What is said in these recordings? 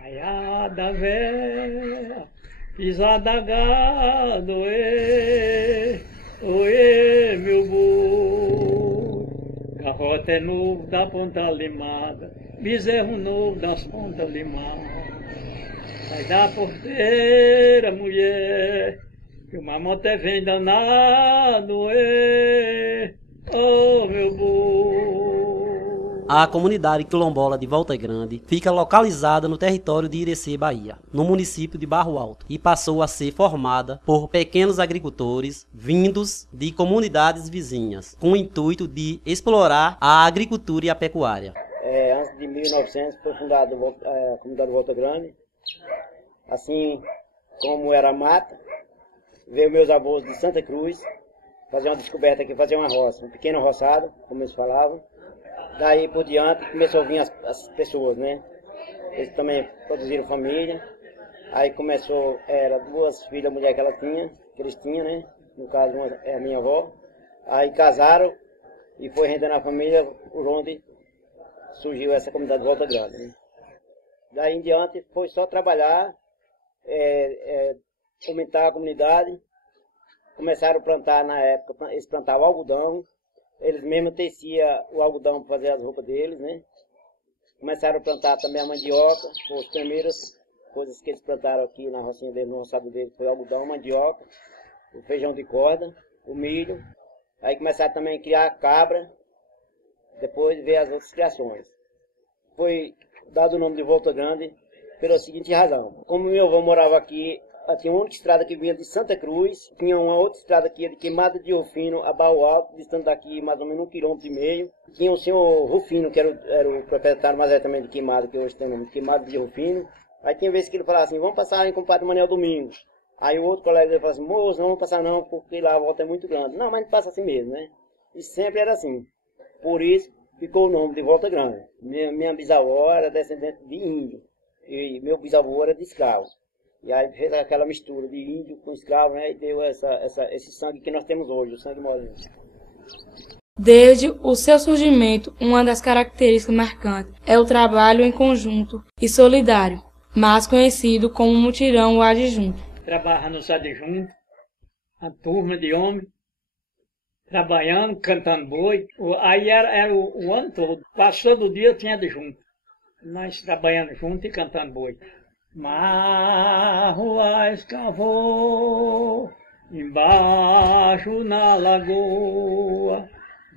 Maiada véia, pisada gado, oê, meu boi. Garrote é novo da ponta limada, bezerro novo das pontas limadas. Sai da porteira, mulher, que o mamote vem danado, oh meu boi. A comunidade quilombola de Volta Grande fica localizada no território de Irecê, Bahia, no município de Barro Alto, e passou a ser formada por pequenos agricultores vindos de comunidades vizinhas, com o intuito de explorar a agricultura e a pecuária. Antes de 1900 foi fundada a comunidade de Volta Grande. Assim como era mata, veio meus avós de Santa Cruz fazer uma descoberta aqui, fazer uma roça, um pequeno roçado, como eles falavam. Daí por diante começou a vir as pessoas, né? Eles também produziram família. Aí começou, era 2 filhas, mulher que eles tinham, né? No caso, uma é a minha avó. Aí casaram e foi rendendo a família, por onde surgiu essa comunidade de Volta Grande, né? Daí em diante foi só trabalhar, aumentar a comunidade. Começaram a plantar na época, eles plantavam algodão. Eles mesmos teciam o algodão para fazer as roupas deles, né? Começaram a plantar também a mandioca. As primeiras coisas que eles plantaram aqui na rocinha deles, no roçado deles, foi o algodão, mandioca, o feijão de corda, o milho. Aí começaram também a criar cabra, depois veio as outras criações. Foi dado o nome de Volta Grande pela seguinte razão. Como meu avô morava aqui, tinha uma única estrada que vinha de Santa Cruz, tinha uma outra estrada que ia de Queimada de Rufino a Barro Alto, distante daqui mais ou menos 1,5 km. Tinha o senhor Rufino, que era o proprietário, mas era também de Queimada, que hoje tem o nome de Queimada de Rufino. Aí tinha vezes que ele falava assim, vamos passar em compadre Manuel Domingos. Aí o outro colega dele falava assim, moço, não vamos passar não, porque lá a volta é muito grande. Não, mas a gente passa assim mesmo, né? E sempre era assim. Por isso ficou o nome de Volta Grande. Minha bisavó era descendente de índio, e meu bisavô era de escravo. E aí fez aquela mistura de índio com escravo, né? E deu esse sangue que nós temos hoje, o sangue moreno. Desde o seu surgimento, uma das características marcantes é o trabalho em conjunto e solidário, mais conhecido como mutirão ou adjunto. Trabalha nos adjuntos, a turma de homens, trabalhando, cantando boi. Aí era o ano todo, passou do dia tinha adjunto. Nós trabalhando junto e cantando boi. Marroa escavou embaixo na lagoa,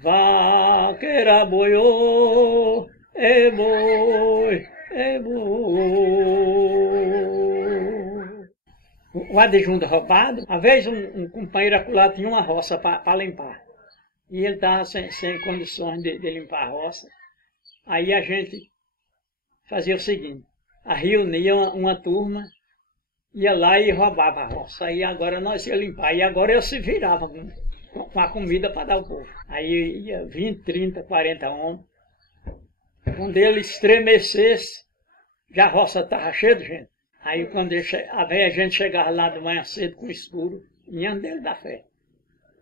vaqueira boiou, é boi, é boi. O adjunto roubado, uma vez um companheiro acolá tinha uma roça para limpar, e ele estava sem condições de limpar a roça. Aí a gente fazia o seguinte, reunia uma turma, ia lá e roubava a roça. Aí agora nós ia limpar. E agora eu se virava com a comida para dar ao povo. Aí ia 20, 30, 40 homens. Quando ele estremecesse, já a roça estava cheia de gente. Aí quando a gente chegava lá de manhã cedo com o escuro, vinha dele da fé.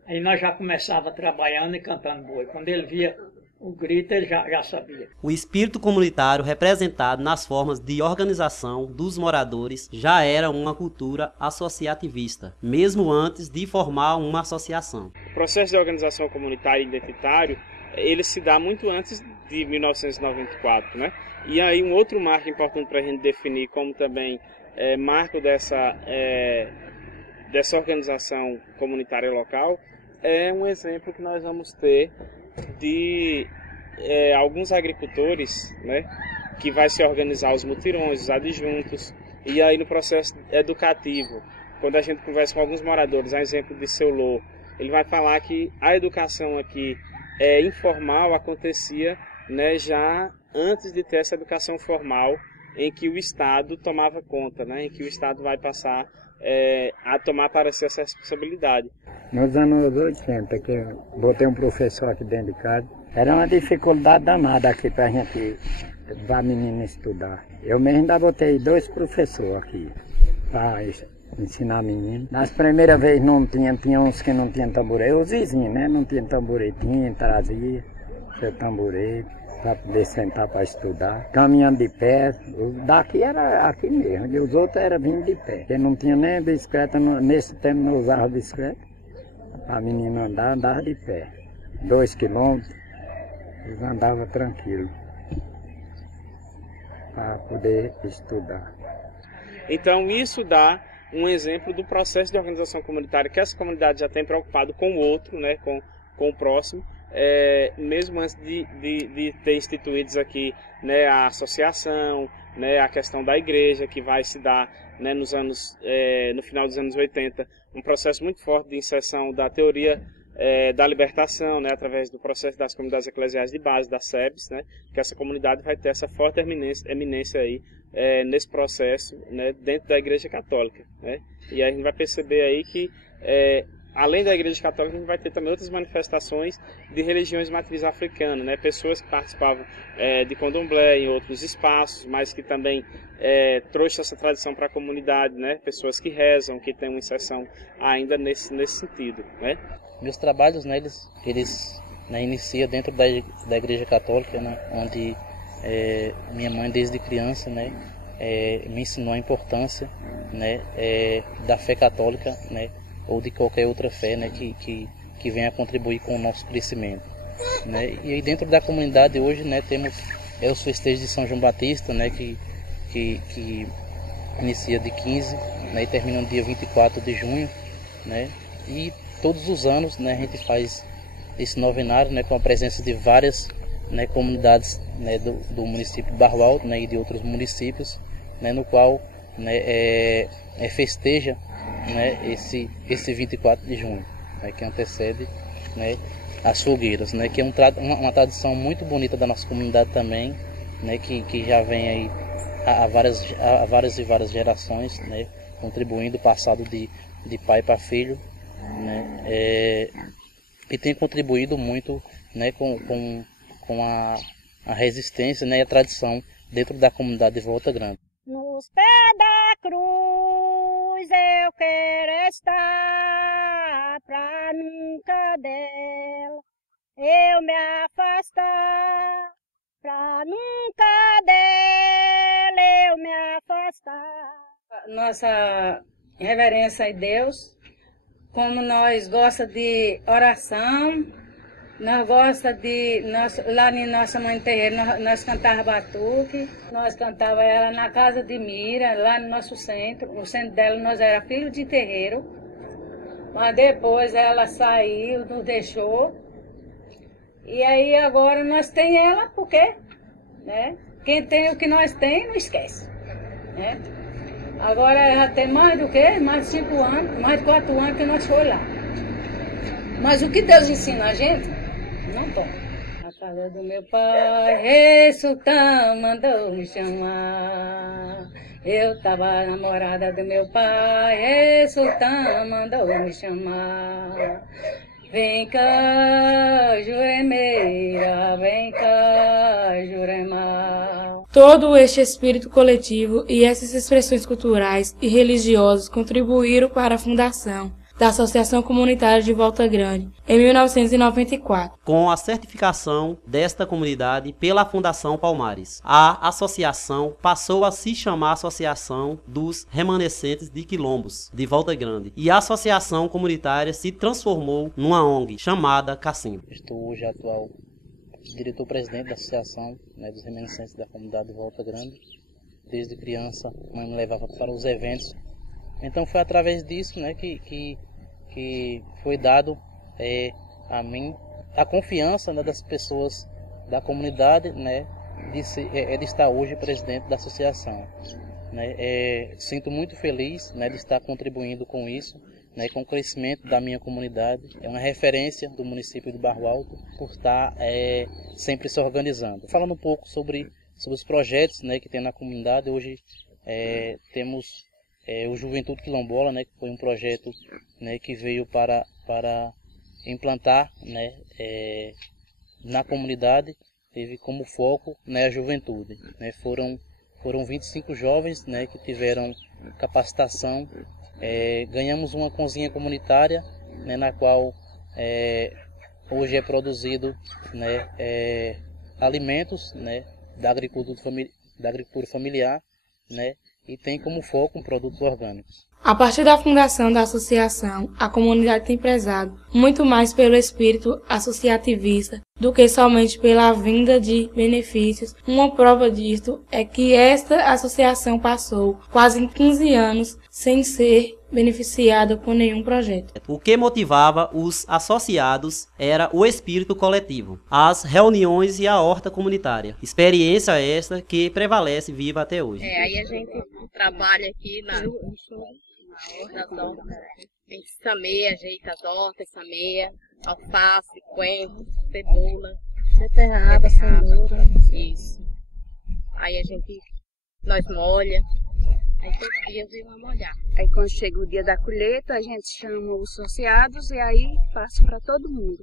Aí nós já começava trabalhando e cantando boi. Quando ele via o grito, ele já sabia. O espírito comunitário representado nas formas de organização dos moradores já era uma cultura associativista, mesmo antes de formar uma associação. O processo de organização comunitária e identitário, ele se dá muito antes de 1994, né? E aí um outro marco importante para a gente definir como também marco dessa organização comunitária local é um exemplo que nós vamos ter de alguns agricultores, né, que vai se organizar os mutirões, os adjuntos, e aí no processo educativo, quando a gente conversa com alguns moradores, a exemplo de Seu Lô, ele vai falar que a educação aqui informal acontecia, né, já antes de ter essa educação formal, em que o Estado tomava conta, né, em que o Estado vai passar a tomar para si essa responsabilidade. Nos anos 80, que eu botei um professor aqui dentro de casa, era uma dificuldade danada aqui para a gente levar a menina estudar. Eu mesmo ainda botei 2 professores aqui para ensinar a menina. Nas primeiras vezes não tinha uns que não tinham tamborete, os vizinhos, né? Não tinham tamboretinho, trazia seu tamborete. para poder sentar para estudar. Caminhando de pé, daqui era aqui mesmo, e os outros eram vindo de pé. Porque não tinha nem bicicleta, nesse tempo não usava bicicleta. A menina andava de pé. 2 quilômetros, eles andavam tranquilos para poder estudar. Então isso dá um exemplo do processo de organização comunitária que essa comunidade já tem preocupado com o outro, né, com o próximo, mesmo antes de ter instituídos aqui, né, a associação, né, a questão da igreja, que vai se dar, né, no final dos anos 80, um processo muito forte de inserção da teoria da libertação, né, através do processo das comunidades eclesiais de base, das SEBs, né, que essa comunidade vai ter essa forte eminência aí, nesse processo, né, dentro da Igreja Católica, né? E aí a gente vai perceber aí que, além da Igreja Católica, a gente vai ter também outras manifestações de religiões de matriz africana, né? Pessoas que participavam de candomblé em outros espaços, mas que também trouxe essa tradição para a comunidade, né? Pessoas que rezam, que têm uma inserção ainda nesse sentido, né? Meus trabalhos, né, eles né, iniciam dentro da Igreja Católica, né, onde minha mãe desde criança, né, me ensinou a importância, né, da fé católica, né, ou de qualquer outra fé, né, que venha a contribuir com o nosso crescimento, né. E aí dentro da comunidade hoje, né, temos os festejos de São João Batista, né, que inicia de 15, né, e termina no dia 24 de junho, né, e todos os anos, né, a gente faz esse novenário, né, com a presença de várias, né, comunidades, né, do município de Barro Alto, né, e de outros municípios, né, no qual, né, festeja, né, esse 24 de junho, né, que antecede, né, as fogueiras, né, que é uma tradição muito bonita da nossa comunidade também, né, que já vem aí há várias gerações, né, contribuindo, passado de pai para filho, né, e tem contribuído muito, né, com a resistência, né, e a tradição dentro da comunidade de Volta Grande. Nos pés da cruz eu quero estar, pra nunca dela eu me afastar, pra nunca dela eu me afastar. Nossa reverência a Deus, como nós gosta de oração, nós gosta lá em nossa mãe terreiro, nós cantava batuque, nós cantava ela na casa de Mira, lá no nosso centro. O centro dela nós era filho de terreiro, mas depois ela saiu, nos deixou. E aí agora nós tem ela, porque, né? Quem tem o que nós tem, não esquece, né? Agora ela tem mais do que? Mais de 5 anos, mais de 4 anos que nós foi lá. Mas o que Deus ensina a gente, não toma. A casa do meu pai, Rei Sultão mandou me chamar. Eu tava namorada do meu pai, Rei Sultão mandou me chamar. Vem cá, Juremeira, vem cá, Jurema. Todo este espírito coletivo e essas expressões culturais e religiosas contribuíram para a fundação da Associação Comunitária de Volta Grande, em 1994. Com a certificação desta comunidade pela Fundação Palmares, a associação passou a se chamar Associação dos Remanescentes de Quilombos de Volta Grande, e a associação comunitária se transformou numa ONG chamada Cacimbo. Estou hoje atual diretor-presidente da Associação, né, dos Remanescentes da Comunidade de Volta Grande. Desde criança, a mãe me levava para os eventos. Então foi através disso, né, que foi dado a mim a confiança, né, das pessoas da comunidade, né, de estar hoje presidente da associação. Né. Sinto muito feliz, né, de estar contribuindo com isso, né, com o crescimento da minha comunidade. É uma referência do município de Barro Alto por estar sempre se organizando. Falando um pouco sobre os projetos, né, que tem na comunidade, hoje temos o Juventude Quilombola, né, que foi um projeto, né, que veio para implantar, né, na comunidade, teve como foco, né, a juventude. Né, foram 25 jovens, né, que tiveram capacitação. Ganhamos uma cozinha comunitária, né, na qual hoje é produzido, né, alimentos, né, da agricultura familiar, né, e tem como foco produtos orgânicos. A partir da fundação da associação, a comunidade tem prezado muito mais pelo espírito associativista do que somente pela vinda de benefícios. Uma prova disto é que esta associação passou quase 15 anos sem ser beneficiada por nenhum projeto. O que motivava os associados era o espírito coletivo, as reuniões e a horta comunitária. Experiência esta que prevalece viva até hoje. Aí a gente trabalha aqui na horta das hortas. A gente sameia, ajeita as hortas, sameia, alface, coentro, cebola, beterraba, cenoura. Isso. Aí nós molha. Aí todo dia vem uma molhar. Aí quando chega o dia da colheita, a gente chama os associados e aí passa para todo mundo.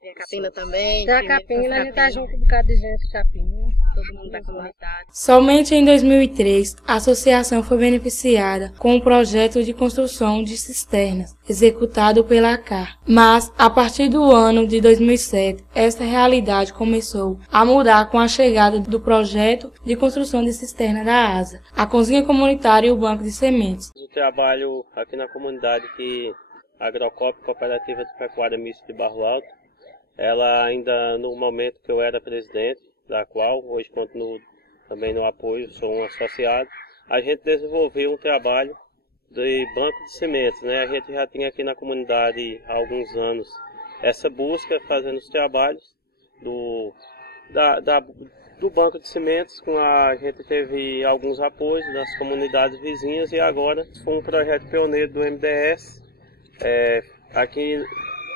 Tem a capina também. Tem a capina, a gente tá junto com um bocado de gente, capina. Todo mundo da comunidade. Somente em 2003, a associação foi beneficiada com um projeto de construção de cisternas, executado pela ACAR. Mas, a partir do ano de 2007, esta realidade começou a mudar com a chegada do projeto de construção de cisterna da ASA, a cozinha comunitária e o banco de sementes. Eu trabalho aqui na comunidade a Agrocop, Cooperativa de Pecuária Mista de Barro Alto. Ela ainda no momento que eu era presidente, da qual hoje continuo também no apoio, sou um associado, a gente desenvolveu um trabalho de banco de sementes, né? A gente já tinha aqui na comunidade há alguns anos essa busca, fazendo os trabalhos do banco de sementes, a gente teve alguns apoios das comunidades vizinhas e agora foi um projeto pioneiro do MDS,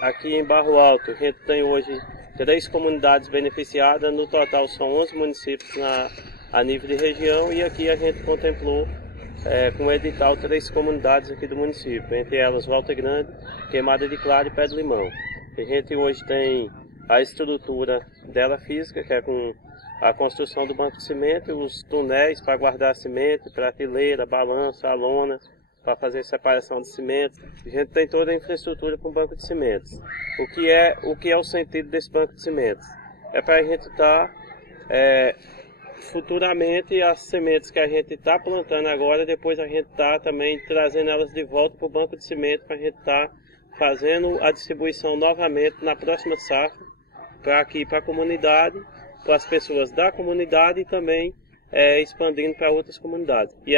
Aqui em Barro Alto, a gente tem hoje 3 comunidades beneficiadas, no total são 11 municípios a nível de região e aqui a gente contemplou com o edital 3 comunidades aqui do município, entre elas Volta Grande, Queimada de Claro e Pé de Limão. A gente hoje tem a estrutura dela física, que é com a construção do banco de cimento, os túneis para guardar cimento, prateleira, balança, a lona, para fazer separação de cimentos. A gente tem toda a infraestrutura para um banco de cimentos. O que é o sentido desse banco de cimentos? É para a gente estar, futuramente, as sementes que a gente está plantando agora, depois a gente está também trazendo elas de volta para o banco de cimento, para a gente estar fazendo a distribuição novamente na próxima safra, para a comunidade, para as pessoas da comunidade e também expandindo para outras comunidades. E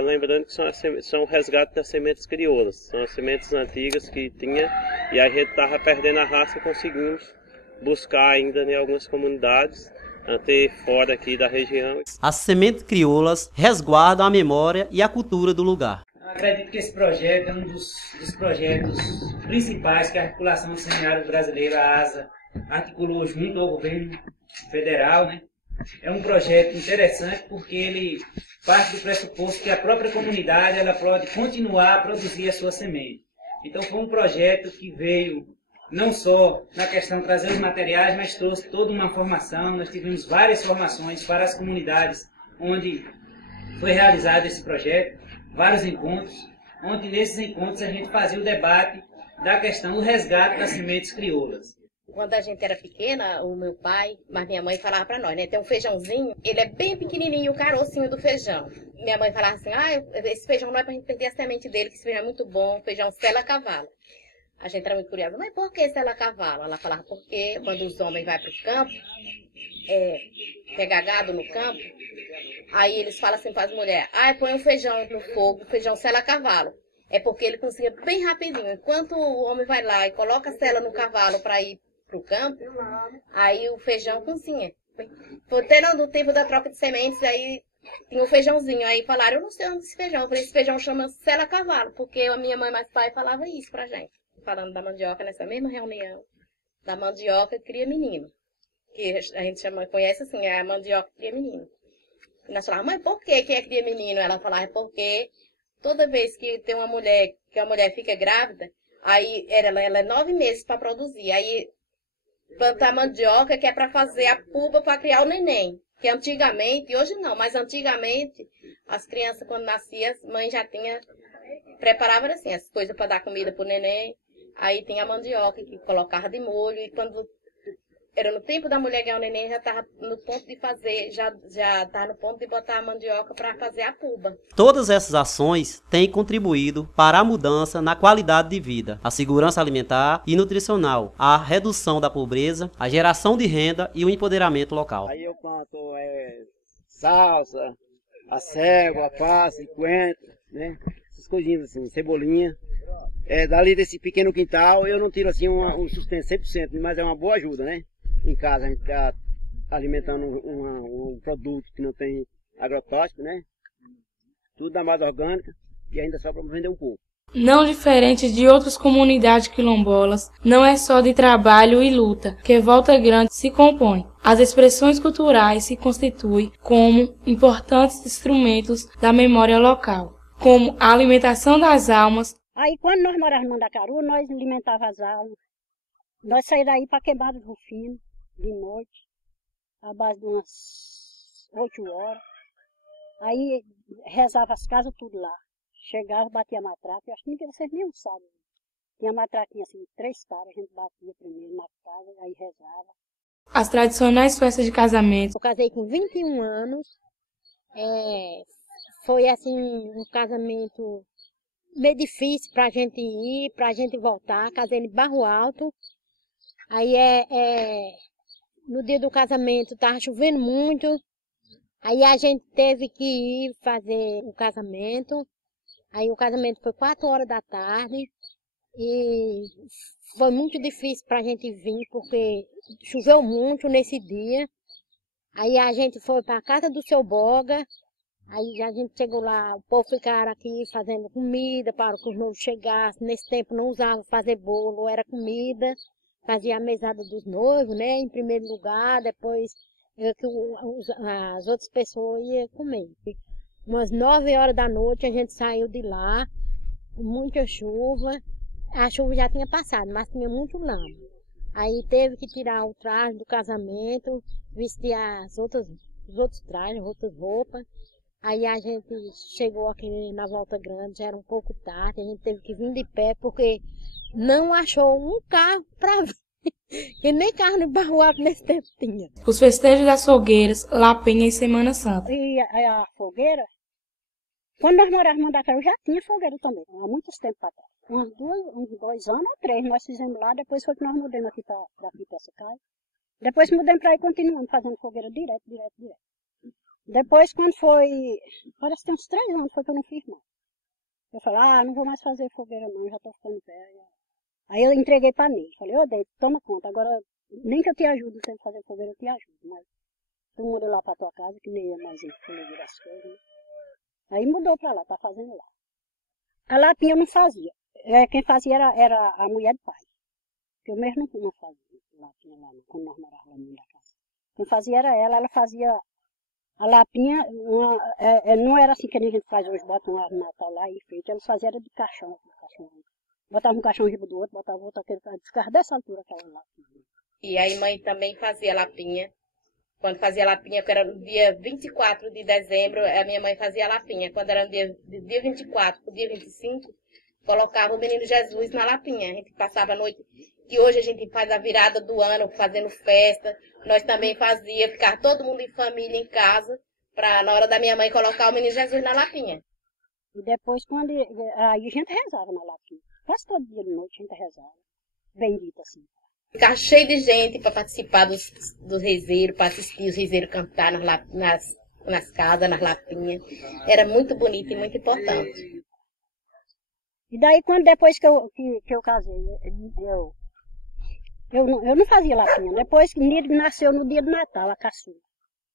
lembrando que são o resgate das sementes crioulas, são as sementes antigas que tinha e a gente estava perdendo a raça e conseguimos buscar ainda em algumas comunidades, até fora aqui da região. As sementes crioulas resguardam a memória e a cultura do lugar. Eu acredito que esse projeto é um dos projetos principais que a Articulação do Seminário Brasileiro, a ASA, articulou junto ao governo federal, né? É um projeto interessante porque ele parte do pressuposto que a própria comunidade ela pode continuar a produzir a sua semente. Então foi um projeto que veio não só na questão de trazer os materiais, mas trouxe toda uma formação. Nós tivemos várias formações para as comunidades onde foi realizado esse projeto, vários encontros, onde nesses encontros a gente fazia o debate da questão do resgate das sementes crioulas. Quando a gente era pequena, o meu pai, mas minha mãe falava para nós, né? Tem um feijãozinho, ele é bem pequenininho, o carocinho do feijão. Minha mãe falava assim, esse feijão não é pra gente perder a semente dele, que esse feijão é muito bom, feijão sela cavalo. A gente era muito curiosa, mas por que sela cavalo? Ela falava, porque quando os homens vão pro campo, pegar gado no campo, aí eles falam assim para as mulheres, põe um feijão no fogo, o feijão sela cavalo. É porque ele cozinha bem rapidinho. Enquanto o homem vai lá e coloca a sela no cavalo para ir pro campo, aí o feijão cozinha. Foi até no tempo da troca de sementes, aí tinha o feijãozinho, aí falaram, eu não sei onde esse feijão, eu falei, esse feijão chama sela cavalo, porque a minha mãe mais pai falava isso pra gente, falando da mandioca nessa mesma reunião, da mandioca que cria menino, que a gente conhece assim, a mandioca que cria menino. E nós falávamos, mãe, por que cria menino? Ela falava, é porque toda vez que tem uma mulher, que a mulher fica grávida, aí ela é 9 meses para produzir, aí plantar mandioca que é para fazer a pupa para criar o neném. Que antigamente, hoje não, mas antigamente, as crianças quando nasciam, as mães já preparavam assim, as coisas para dar comida para o neném. Aí tinha a mandioca que colocava de molho e quando era no tempo da mulher ganhar o neném, já estava no ponto de fazer, já estava no ponto de botar a mandioca para fazer a puba. Todas essas ações têm contribuído para a mudança na qualidade de vida, a segurança alimentar e nutricional, a redução da pobreza, a geração de renda e o empoderamento local. Aí eu planto salsa, acego, alface, coentro, né? Essas coisinhas assim, cebolinha. Dali desse pequeno quintal eu não tiro assim um sustento 100%, mas é uma boa ajuda, né? Em casa a gente está alimentando um produto que não tem agrotóxico, né? Tudo da mais orgânica e ainda só para vender um pouco. Não diferente de outras comunidades quilombolas, não é só de trabalho e luta que Volta Grande se compõe. As expressões culturais se constituem como importantes instrumentos da memória local, como a alimentação das almas. Aí quando nós morávamos em Mandacaru, nós alimentávamos as almas. Nós saímos daí para quebrar do Rufino, de noite, à base de umas 8 horas. Aí rezava as casas tudo lá. Chegava, batia a matraca, eu acho que vocês nem sabem. Tinha matraquinha assim, 3 caras, a gente batia primeiro na casa, aí rezava. As tradicionais festas de casamento. Eu casei com 21 anos, foi assim um casamento meio difícil pra gente ir, pra gente voltar. Casei em Barro Alto, aí no dia do casamento tava chovendo muito, aí a gente teve que ir fazer o casamento. Aí o casamento foi 4 horas da tarde e foi muito difícil para a gente vir, porque choveu muito nesse dia. Aí a gente foi para a casa do seu Boga, aí a gente chegou lá, o povo ficaram aqui fazendo comida para que os noivos chegassem. Nesse tempo não usava fazer bolo, era comida, fazia a mesada dos noivos, né, em primeiro lugar, depois as outras pessoas iam comer. Umas 9 horas da noite a gente saiu de lá, muita chuva. A chuva já tinha passado, mas tinha muito lama. Aí teve que tirar o traje do casamento, vestir os outros trajes, outras roupas. Aí a gente chegou aqui na Volta Grande, já era um pouco tarde, a gente teve que vir de pé porque não achou um carro para vir. E nem carro no Barro Alto nesse tempo tinha. Os festejos das fogueiras, Lapinha e Semana Santa. E a fogueira, quando nós morávamos em Mandacaru, já tinha fogueira também, há muitos tempos atrás. Uns 2 anos ou 3 nós fizemos lá, depois foi que nós mudamos aqui para essa casa. Depois mudamos para aí e continuamos fazendo fogueira direto. Depois quando foi, parece que tem uns 3 anos foi que eu não fiz mais. Eu falei, não vou mais fazer fogueira não, já estou ficando velha. Aí eu entreguei para mim, falei, Deide, toma conta, agora nem que eu te ajude sem fazer fogueira, eu te ajudo, mas tu muda lá para tua casa, que nem é mais em fogueira as coisas, né? Aí mudou para lá, tá fazendo lá. A lapinha eu não fazia. Quem fazia era a mulher do pai. Eu mesmo não fazia lapinha lá, quando nós morávamos lá no meio da casa. Quem fazia era ela fazia a lapinha, não era assim que a gente faz hoje, bota um árvore natal lá e feito. Ela fazia era de caixão. Botava um caixão em cima do outro, botava outro, ficava dessa altura aquela lapinha. E aí mãe também fazia lapinha. Quando fazia lapinha, que era no dia 24 de dezembro, a minha mãe fazia lapinha. Quando era no dia 24 para o dia 25, colocava o menino Jesus na lapinha. A gente passava a noite, que hoje a gente faz a virada do ano, fazendo festa. Nós também fazia, ficar todo mundo em família em casa, para na hora da minha mãe colocar o menino Jesus na lapinha. E depois, aí a gente rezava na lapinha. Quase todo dia de noite a gente rezava. Bendita assim. Ficava cheio de gente para participar dos rezeiros, para assistir os rezeiros cantar nas casas, nas lapinhas. Era muito bonito e muito importante. E daí, depois que eu casei, eu não fazia lapinha. Depois que nasceu no dia do Natal, a caçula.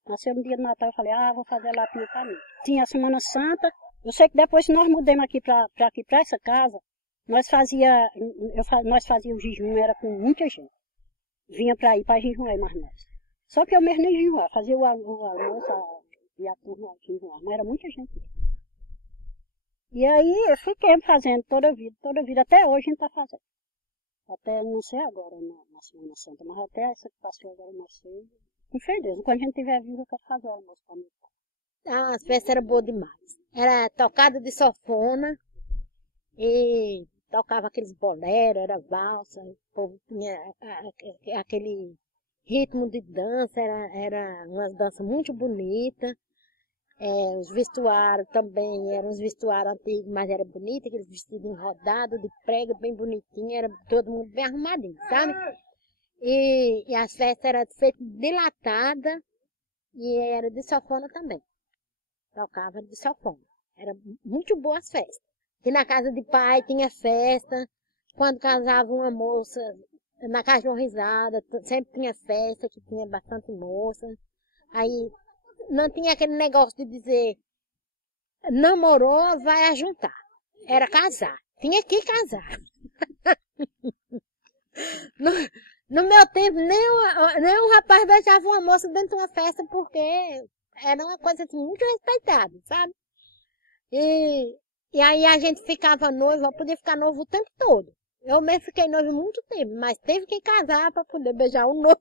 Nasceu no dia do Natal, eu falei, vou fazer lapinha para mim. Tinha a Semana Santa. Eu sei que depois que nós mudamos aqui para essa casa, nós fazíamos o jejum, era com muita gente. Vinha para ir para jejuar mais nós. Só que eu mesmo nem jejuar, fazia o almoço e a turma jejuar, mas era muita gente. E aí eu fiquei fazendo toda a vida, até hoje a gente está fazendo. Até, não sei agora na Semana Santa, mas até essa que passou agora mais cedo. Com certeza, quando a gente estiver vivo eu quero fazer o almoço para mim. As festas eram boas demais. Era tocada de sanfona e tocava aqueles boleros, era valsa, o povo tinha aquele ritmo de dança, era umas danças muito bonitas. Os vestuários também eram uns vestuários antigos, mas era bonito, aqueles vestidos enrodados, de prega, bem bonitinho, era todo mundo bem arrumadinho, sabe? E as festas eram feitas de latada e era de sanfona também. Tocava de sanfona. Era muito boa as festas. E na casa de pai tinha festa. Quando casava uma moça, na casa de uma risada, sempre tinha festa, que tinha bastante moça. Aí não tinha aquele negócio de dizer, namorou, vai ajuntar. Era casar. Tinha que casar. No meu tempo, nem um rapaz beijava uma moça dentro de uma festa, porque era uma coisa assim, muito respeitada, sabe? E aí a gente ficava noiva, podia ficar noivo o tempo todo. Eu mesmo fiquei noivo muito tempo, mas teve que casar para poder beijar o noivo.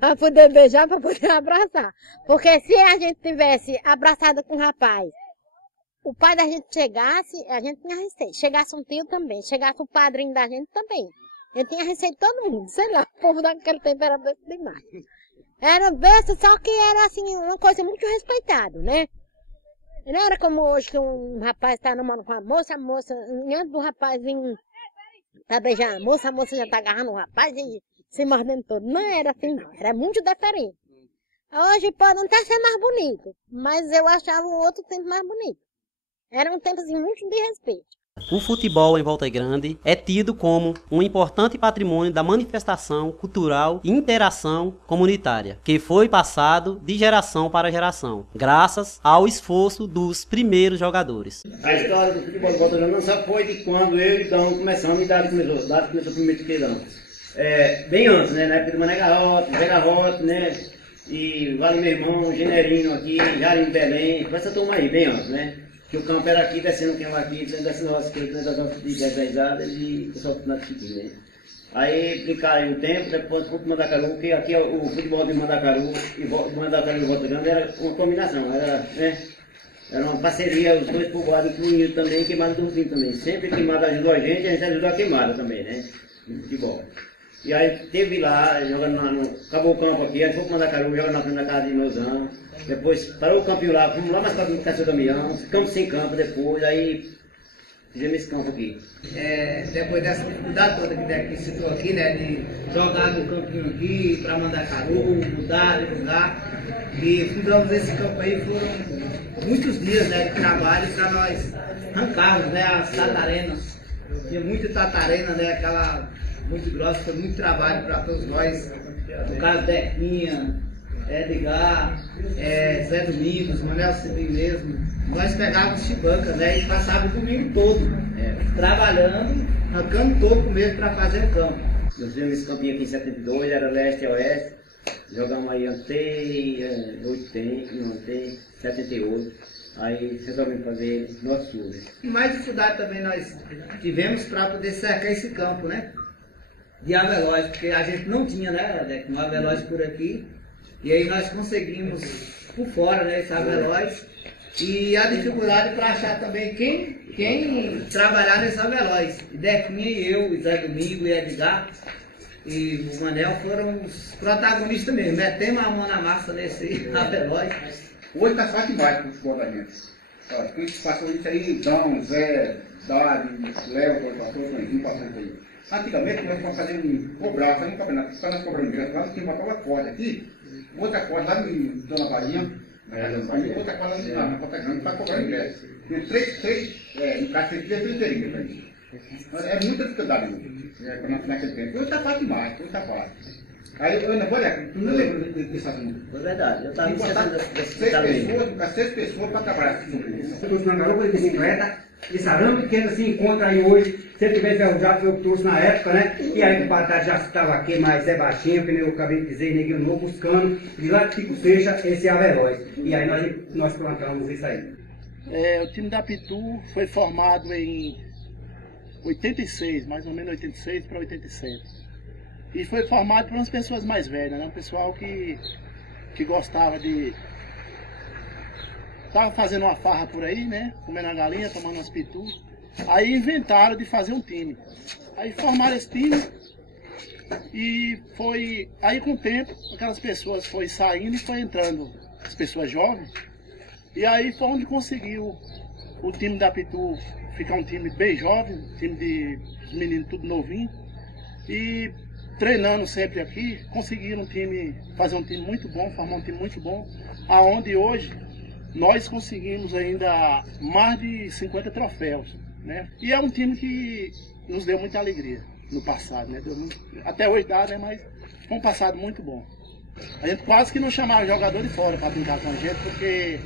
Para poder beijar, para poder abraçar. Porque se a gente tivesse abraçado com o rapaz, o pai da gente chegasse, a gente tinha receita. Chegasse um tio também, chegasse o padrinho da gente também. A gente tinha receita de todo mundo, sei lá, o povo daquele tempo era besta demais. Era besta, só que era assim, uma coisa muito respeitada, né? Não era como hoje que um rapaz está namorando com a moça, antes do rapaz vir para beijar a moça já está agarrando o rapaz e se mordendo todo. Não era assim, não. Era muito diferente. Hoje pode até ser mais bonito, mas eu achava o outro tempo mais bonito. Era um tempo assim, muito de respeito. O futebol em Volta Grande é tido como um importante patrimônio da manifestação cultural e interação comunitária, que foi passado de geração para geração, graças ao esforço dos primeiros jogadores. A história do futebol de Volta Grande não só foi de quando eu e o Dão começamos, e Dado começou primeiro que Dão. Bem antes, né? Na época do Mané Garrote, Zé Garrote, né? E Vale Meu Irmão, Generino aqui, Jarim Belém, essa turma aí, bem antes, né? Que o campo era aqui, descendo o campo aqui, dentro das nossas, dentro das nossas de 10 risadas e o pessoal na disciplina, né? Aí explicaram o tempo, depois fui para Mandacaru, que aqui o futebol de Mandacaru e Volta Grande era uma combinação, era uma parceria, os dois povoados incluídos também, Queimada do Rufim também. Sempre Queimada ajudou a gente ajudou a Queimada também, né? No futebol. E aí teve lá, jogando acabou o campo aqui, aí foi para Mandacaru, jogando na frente da casa de Nozão. Depois parou o campinho lá, fomos lá mais para o Caço do Caminhão, ficamos sem campo depois, aí fizemos esse campo aqui. Depois dessa dificuldade toda que citou aqui, né, de jogar no campinho aqui, para Mandacaru, mudar de lugar, e fundamos esse campo aí, foram muitos dias, né, de trabalho para nós arrancarmos, né, as tatarenas. Tinha muita tatarena, né, aquela muito grossa, foi muito trabalho para todos nós, no caso Dequinha, Edgar, Zé Domingos, Manuel Cedinho mesmo. Nós pegávamos chibanca, né? E passávamos o domingo todo, trabalhando, arrancando toco mesmo para fazer o campo. Nós fizemos esse campinho aqui em 72, era leste e oeste. Jogamos aí até 78. Aí resolvemos fazer nosso sul. E mais dificuldade também nós tivemos para poder cercar esse campo, né? De avelóis, porque a gente não tinha, né? Um avelóis por aqui. E aí nós conseguimos por fora, né, esse avelóis. E a dificuldade para achar também quem trabalhar nesse avelóis. E Dequinha e eu, e Zé Domingo e Edgar e o Manel foram os protagonistas mesmo. Metemos a mão na massa nesse avelóis. Hoje está fácil demais para o futebol da gente. Quem passou isso aí, Dão, Zé, Dade, Léo, passou isso aí. Antigamente nós íamos fazer cobrar, fazer um campeonato, só nós cobramos ingresso, lá nós tínhamos uma corda aqui, outra corda lá em Dona Bahia, outra corda lá na Volta Grande para cobrar ingresso. Tinha no caso, 3 inteirinhas para isso. É muita dificuldade naquele tempo. Hoje está fácil demais, hoje está fácil. Aí, Ana, olha, tu não lembra desse assunto? É verdade, eu estava esquecendo 6 pessoas para trabalhar sobre isso. Eu trouxe na garupa de bicicleta, esse arame que ainda se encontra aí hoje. Se ele tivesse enferrujado, foi o que trouxe na época, né? E aí o padre já estava aqui, mas é baixinho, que nem eu acabei de dizer, neguinho novo, buscando, de lá de Pico Fecha, esse avelóis. E aí nós plantamos isso aí. O time da Pitu foi formado em 86, mais ou menos 86 para 87. E foi formado por umas pessoas mais velhas, né? Um pessoal que gostava de... Tava fazendo uma farra por aí, né? Comendo a galinha, tomando umas pitu. Aí inventaram de fazer um time. Aí formaram esse time E foi aí com o tempo, aquelas pessoas foi saindo e foi entrando as pessoas jovens. E aí foi onde conseguiu o time da Pitu ficar um time bem jovem, um time de os meninos tudo novinho. E treinando sempre aqui, conseguiram fazer um time muito bom, formar um time muito bom, aonde hoje nós conseguimos ainda mais de 50 troféus, né? E é um time que nos deu muita alegria no passado, né? Até hoje dá, né? Mas foi um passado muito bom. A gente quase que não chamava jogador de fora para brincar com a gente, porque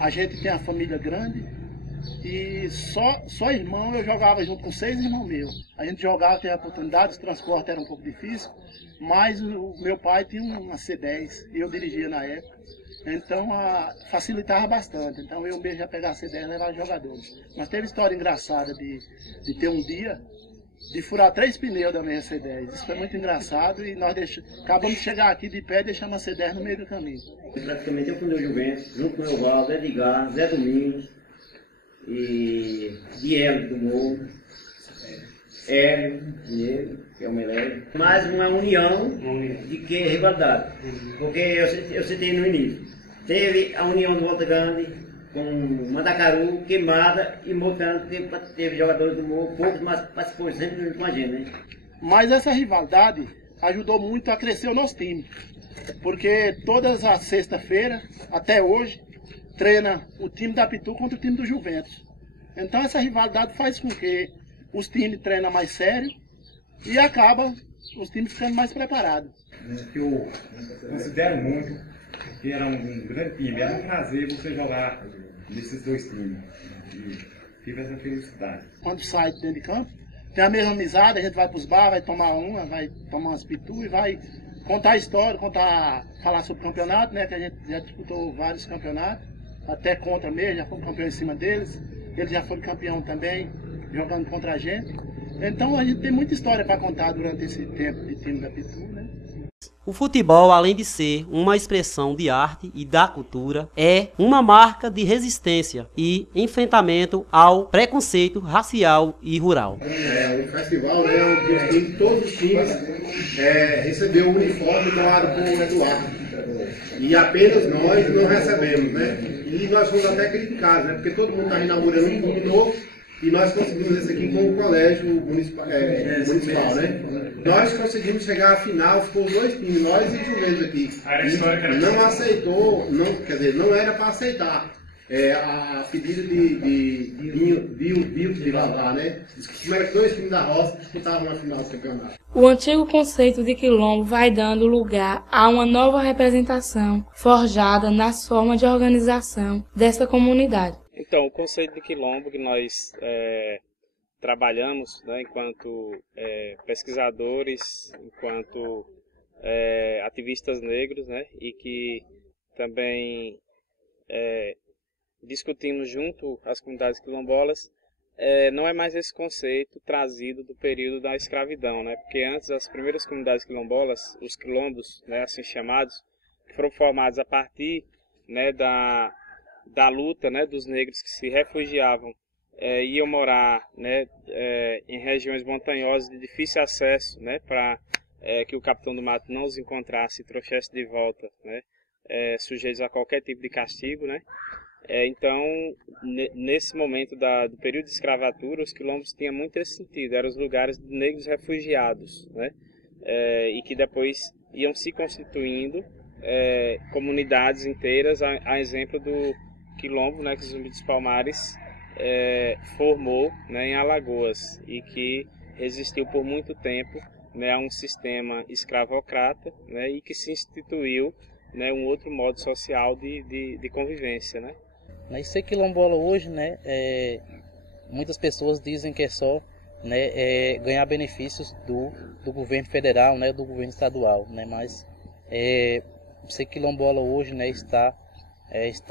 a gente tem a família grande e só irmão eu jogava junto com 6 irmãos meus. A gente jogava, teve a oportunidade, o transporte era um pouco difícil, mas o meu pai tinha uma C10 e eu dirigia na época. Então facilitava bastante. Então eu mesmo já pegava a C10 e levava jogadores. Mas teve história engraçada de ter um dia de furar 3 pneus da minha C10. Isso foi muito engraçado e nós acabamos de chegar aqui de pé e deixamos a C10 no meio do caminho. Praticamente eu fundei o Juventus, junto com o Evaldo, Edgar, Zé Domingos e Diego do Morro, Hélio, que é o Melé. Mais uma união de que rivalidade. Porque eu citei no início. Teve a união do Volta Grande com Mandacaru, Queimada e Mocano, teve jogadores do Morro, poucos, mas participou sempre junto com a gente, né? Mas essa rivalidade ajudou muito a crescer o nosso time. Porque todas as sexta-feiras, até hoje, treina o time da Pitu contra o time do Juventus. Então essa rivalidade faz com que os times treinam mais sério e acaba os times ficando mais preparados. Que eu considero muito que era um grande time, era um prazer você jogar nesses dois times. E tive essa felicidade. Quando sai dentro de campo, tem a mesma amizade, a gente vai para os bar, vai tomar umas pitu e vai contar a história, falar sobre o campeonato, né? Que a gente já disputou vários campeonatos, até contra mesmo, já fomos campeão em cima deles. Eles já foram campeão também, jogando contra a gente. Então a gente tem muita história para contar durante esse tempo de time da Pitu, né? O futebol, além de ser uma expressão de arte e da cultura, é uma marca de resistência e enfrentamento ao preconceito racial e rural. O festival, né, todos os times recebeu o uniforme doado por Eduardo. E apenas nós não recebemos, né? E nós fomos até criticados, né? Porque todo mundo está inaugurando um time novo. E nós conseguimos esse aqui com o colégio municipal, né? Nós conseguimos chegar à final, ficou os dois times, nós e o Juventus aqui. E não aceitou, não era para aceitar a pedida de Vavá, né? Como era que 2 times da roça disputavam na final do campeonato. O antigo conceito de quilombo vai dando lugar a uma nova representação forjada nas formas de organização dessa comunidade. Então, o conceito de quilombo que nós trabalhamos, né, enquanto pesquisadores, enquanto ativistas negros, né, e que também discutimos junto às comunidades quilombolas, não é mais esse conceito trazido do período da escravidão, né, porque antes as primeiras comunidades quilombolas, os quilombos, né, assim chamados, foram formados a partir, né, da luta, né, dos negros que se refugiavam, iam morar, né, em regiões montanhosas de difícil acesso, né, para que o capitão do mato não os encontrasse e trouxesse de volta, né, sujeitos a qualquer tipo de castigo, né. Então, nesse momento do período de escravatura, os quilombos tinham muito esse sentido, eram os lugares de negros refugiados, né, e que depois iam se constituindo comunidades inteiras, a exemplo do quilombo, né, que Zumbi dos Palmares formou, né, em Alagoas e que resistiu por muito tempo, né, a um sistema escravocrata, né, e que se instituiu, né, um outro modo social de convivência, né. E ser quilombola hoje, né, muitas pessoas dizem que é só, né, ganhar benefícios do governo federal, né, do governo estadual, né, mas ser quilombola hoje, né, está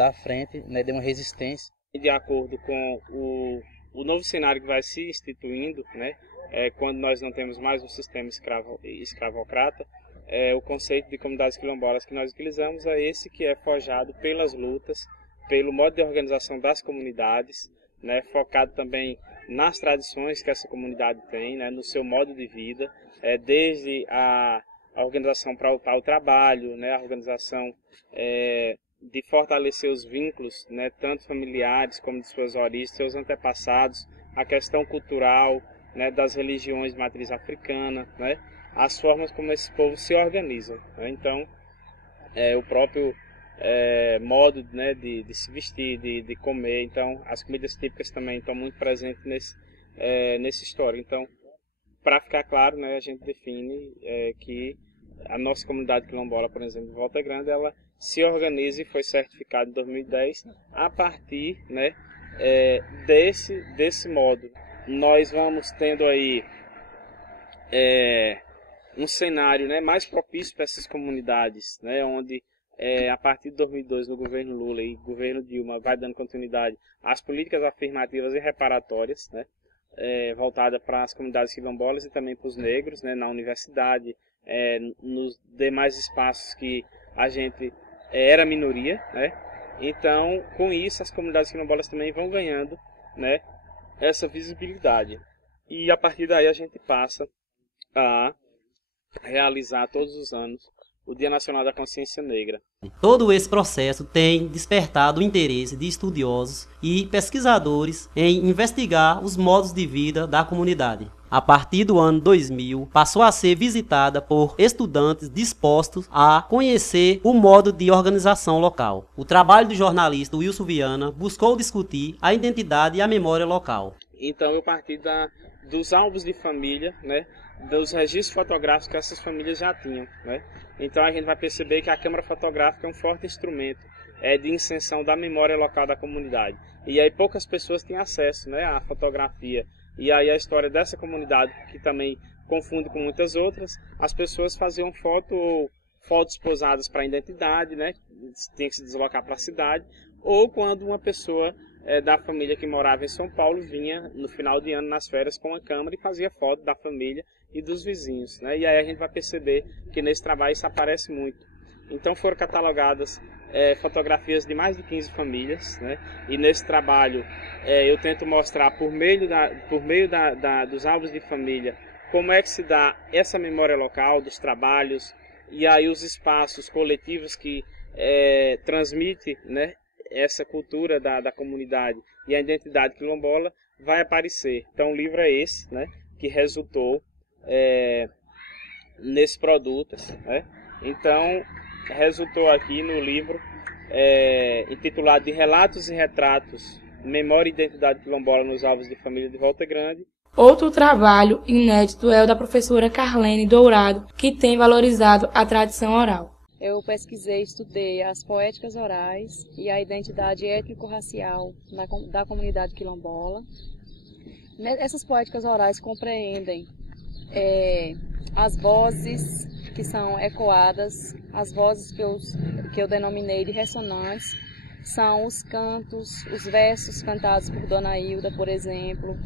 à frente, né, de uma resistência. De acordo com o novo cenário que vai se instituindo, né, quando nós não temos mais um sistema escravocrata, o conceito de comunidades quilombolas que nós utilizamos é esse que é forjado pelas lutas, pelo modo de organização das comunidades, né, focado também nas tradições que essa comunidade tem, né, no seu modo de vida, desde a organização para o trabalho, né, a organização de fortalecer os vínculos, né, tanto familiares como de suas origens, seus antepassados, a questão cultural, né, das religiões de matriz africana, né, as formas como esse povo se organizam. Né? Então, o próprio modo, né, de se vestir, de comer, então as comidas típicas também estão muito presentes nessa história. Então, para ficar claro, né, a gente define que a nossa comunidade quilombola, por exemplo, de Volta Grande, ela se organiza e foi certificada em 2010 a partir, né, desse modo. Nós vamos tendo aí um cenário, né, mais propício para essas comunidades, né, onde a partir de 2002, no governo Lula e governo Dilma, vai dando continuidade às políticas afirmativas e reparatórias, né, voltada para as comunidades quilombolas e também para os negros, né, na universidade, nos demais espaços que a gente era minoria, né? Então, com isso, as comunidades quilombolas também vão ganhando, né, essa visibilidade. E a partir daí a gente passa a realizar todos os anos o Dia Nacional da Consciência Negra. Todo esse processo tem despertado o interesse de estudiosos e pesquisadores em investigar os modos de vida da comunidade. A partir do ano 2000, passou a ser visitada por estudantes dispostos a conhecer o modo de organização local. O trabalho do jornalista Wilson Viana buscou discutir a identidade e a memória local. Então, eu parti dos álbuns de família, né, dos registros fotográficos que essas famílias já tinham, né? Então a gente vai perceber que a câmera fotográfica é um forte instrumento de inserção da memória local da comunidade. E aí poucas pessoas têm acesso, né, à fotografia. E aí a história dessa comunidade, que também confunde com muitas outras, as pessoas faziam fotos posadas para a identidade, né, tinha que se deslocar para a cidade, ou quando uma pessoa da família que morava em São Paulo vinha no final de ano nas férias com a câmera e fazia foto da família e dos vizinhos, né? E aí a gente vai perceber que nesse trabalho isso aparece muito. Então foram catalogadas fotografias de mais de 15 famílias, né? E nesse trabalho eu tento mostrar por meio dos álbuns de família como é que se dá essa memória local dos trabalhos e aí os espaços coletivos que transmitem, né, essa cultura da comunidade e a identidade quilombola vai aparecer. Então o livro é esse, né, que resultou nesse produto, né? Então resultou aqui no livro intitulado de Relatos e Retratos, Memória e Identidade Quilombola nos Álbuns de Família de Volta Grande. Outro trabalho inédito é o da professora Carlene Dourado, que tem valorizado a tradição oral. Eu pesquisei, estudei as poéticas orais e a identidade étnico-racial da comunidade quilombola. Essas poéticas orais compreendem as vozes que são ecoadas, as vozes que eu denominei de ressonantes, são os cantos, os versos cantados por Dona Hilda, por exemplo,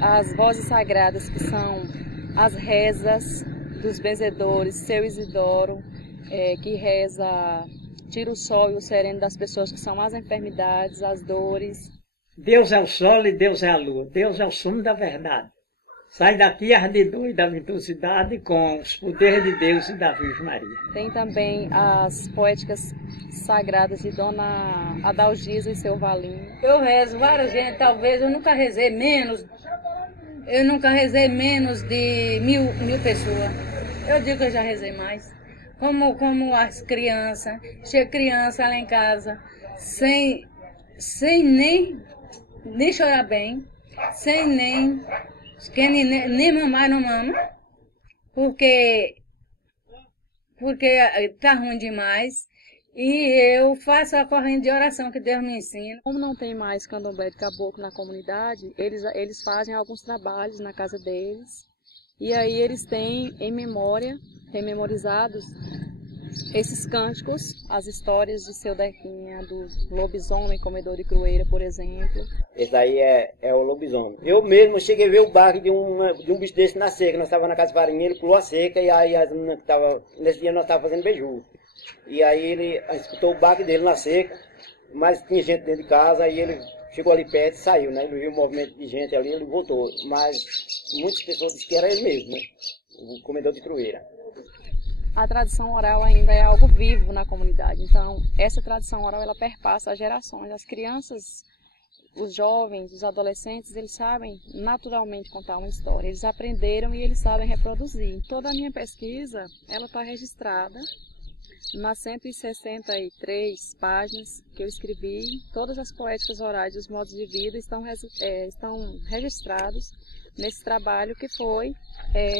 as vozes sagradas que são as rezas dos benzedores, Seu Isidoro, que reza tira o sol e o sereno das pessoas que são as enfermidades, as dores. Deus é o sol e Deus é a lua, Deus é o sumo da verdade. Sai daqui ardedor e da virtuosidade com os poderes de Deus e da Virgem Maria. Tem também as poéticas sagradas de Dona Adalgisa e seu Valinho. Eu rezo várias gente, talvez eu nunca rezei menos de mil pessoas. Eu digo que eu já rezei mais. Como as crianças, chega criança lá em casa, sem nem chorar bem, sem nem mamar não mama, porque tá ruim demais. E eu faço a corrente de oração que Deus me ensina. Como não tem mais candomblé de caboclo na comunidade, eles fazem alguns trabalhos na casa deles. E aí eles têm em memória, rememorizados, esses cânticos, as histórias de Seu Dequinha, do lobisomem comedor de crueira, por exemplo. Esse daí é o lobisomem. Eu mesmo cheguei a ver o barco de um bicho desse na seca. Nós estávamos na casa de farinha, ele pulou a seca e aí as meninas que estavam... Nesse dia nós estávamos fazendo beiju. E aí ele escutou o barco dele na seca, mas tinha gente dentro de casa, aí ele chegou ali perto e saiu, né? Ele viu o movimento de gente ali, ele voltou. Mas muitas pessoas disseram que era ele mesmo, né? O comedor de crueira. A tradição oral ainda é algo vivo na comunidade. Então, essa tradição oral, ela perpassa as gerações. As crianças, os jovens, os adolescentes, eles sabem naturalmente contar uma história. Eles aprenderam e eles sabem reproduzir. Toda a minha pesquisa, ela está registrada nas 163 páginas que eu escrevi. Todas as poéticas orais e os modos de vida estão registrados nesse trabalho que foi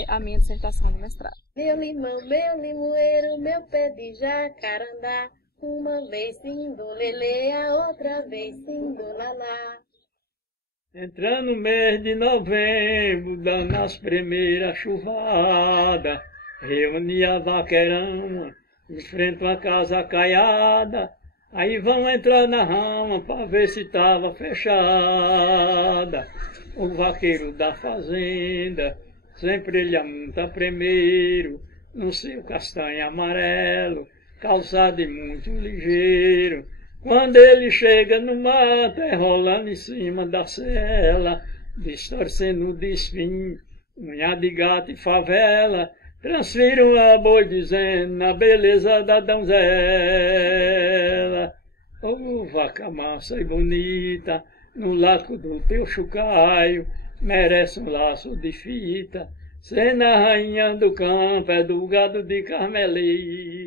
a minha dissertação de mestrado. Meu limão, meu limoeiro, meu pé de jacarandá, uma vez indo lelê, a outra vez indo lalá. Entrando no mês de novembro, dando as primeiras chuvadas, reuni a vaqueirama, em frente a uma casa caiada, aí vão entrar na rama pra ver se tava fechada. O vaqueiro da fazenda, sempre ele amonta primeiro, no seu castanho amarelo, calçado e muito ligeiro. Quando ele chega no mato, é rolando em cima da cela, distorcendo o desfim, unha de gato e favela, transfiram a boi dizendo na beleza da donzela. Ô vaca massa e bonita, no laço do teu chucaio, merece um laço de fita, sendo a rainha do campo, é do gado de Carmelita.